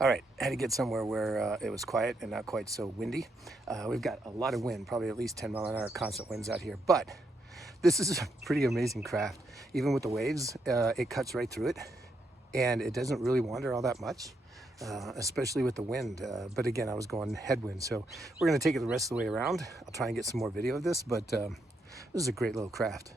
All right, I had to get somewhere where it was quiet and not quite so windy. We've got a lot of wind, probably at least 10-mile-an-hour constant winds out here, but this is a pretty amazing craft. Even with the waves, it cuts right through it, and it doesn't really wander all that much, especially with the wind. But again, I was going headwind, so we're gonna take it the rest of the way around. I'll try and get some more video of this, but this is a great little craft.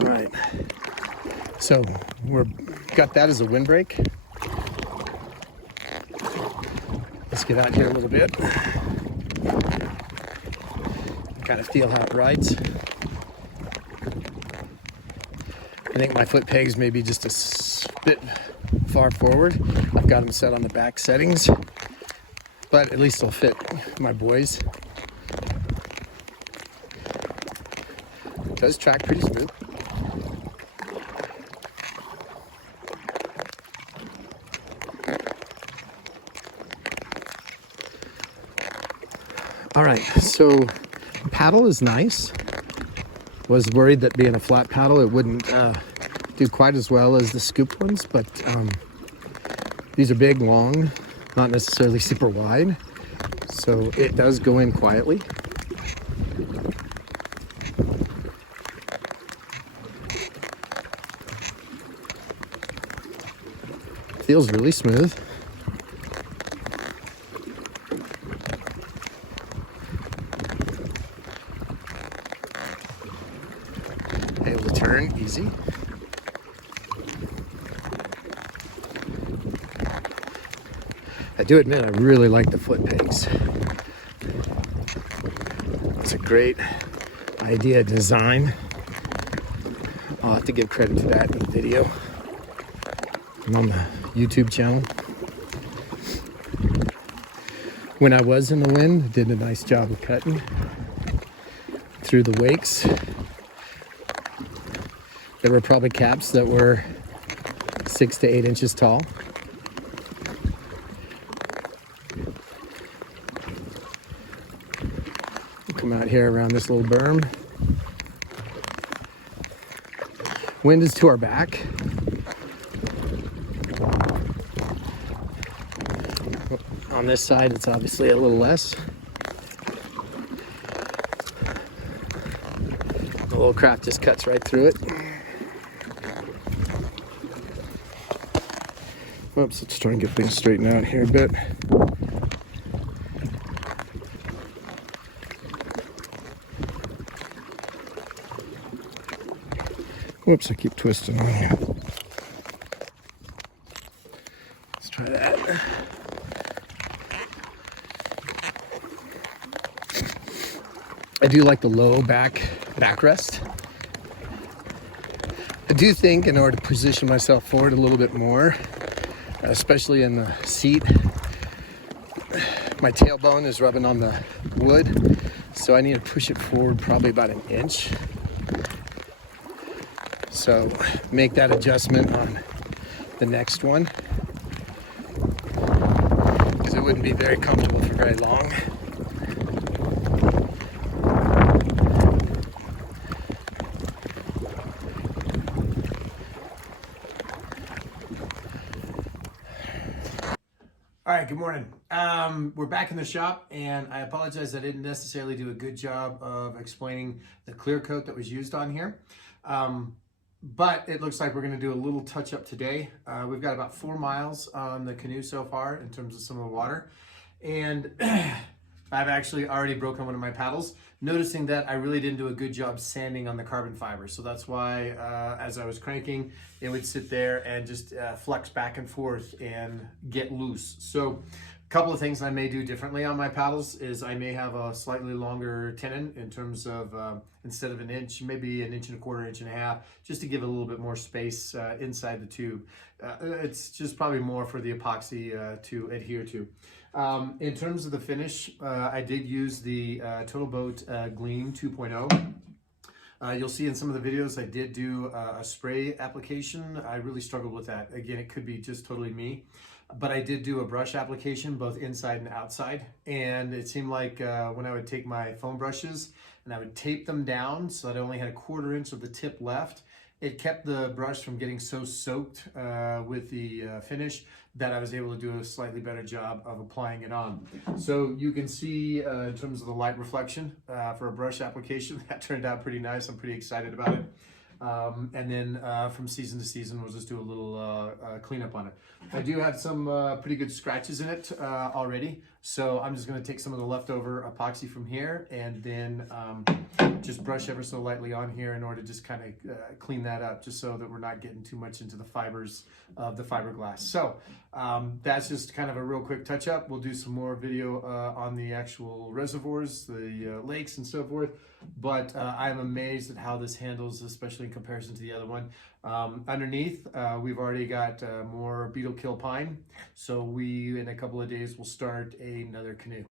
All right, so we're got that as a windbreak. Let's get out here a little bit. Kind of feel how it rides. I think my foot pegs may be just a bit far forward. I've got them set on the back settings, but at least they'll fit my boys. It does track pretty smooth. All right, so paddle is nice. Was worried that being a flat paddle, it wouldn't do quite as well as the scooped ones, but these are big, long, not necessarily super wide, so it does go in quietly. Feels really smooth. Able to turn easy. I do admit I really like the foot pegs. It's a great idea design. I'll have to give credit to that in the video and on the YouTube channel. When I was in the wind, I did a nice job of cutting through the wakes. There were probably caps that were 6 to 8 inches tall. We'll come out here around this little berm. Wind is to our back. On this side, it's obviously a little less. The little craft just cuts right through it. Oops, let's try and get things straightened out here a bit. Whoops, I keep twisting on here. Let's try that. I do like the low backrest. I do think in order to position myself forward a little bit more, especially in the seat, my tailbone is rubbing on the wood, so I need to push it forward probably about an inch. So make that adjustment on the next one, because it wouldn't be very comfortable for very long. All right, good morning. We're back in the shop, and I apologize I didn't necessarily do a good job of explaining the clear coat that was used on here. But it looks like we're going to do a little touch up today. We've got about 4 miles on the Canoe so far in terms of some of the water. And I've actually already broken one of my paddles, noticing that I really didn't do a good job sanding on the carbon fiber. So that's why as I was cranking, it would sit there and just flex back and forth and get loose. So a couple of things I may do differently on my paddles is I may have a slightly longer tenon in terms of instead of an inch, maybe an 1.25 inches, 1.5 inches, just to give a little bit more space inside the tube. It's just probably more for the epoxy to adhere to. In terms of the finish, I did use the Total Boat Gleam 2.0. You'll see in some of the videos I did do a spray application. I really struggled with that. Again, it could be just totally me. But I did do a brush application both inside and outside, and it seemed like when I would take my foam brushes and I would tape them down so that I only had a 1/4 inch of the tip left. It kept the brush from getting so soaked with the finish that I was able to do a slightly better job of applying it on. So you can see in terms of the light reflection for a brush application, that turned out pretty nice. I'm pretty excited about it. And then from season to season, we'll just do a little cleanup on it. I do have some pretty good scratches in it already, so I'm just going to take some of the leftover epoxy from here and then just brush ever so lightly on here in order to just kind of clean that up, just so that we're not getting too much into the fibers of the fiberglass. So that's just kind of a real quick touch up. We'll do some more video on the actual reservoirs, the lakes and so forth, but I'm amazed at how this handles, especially in comparison to the other one. Underneath, we've already got more beetle kill pine, so we in a couple of days will start another canoe.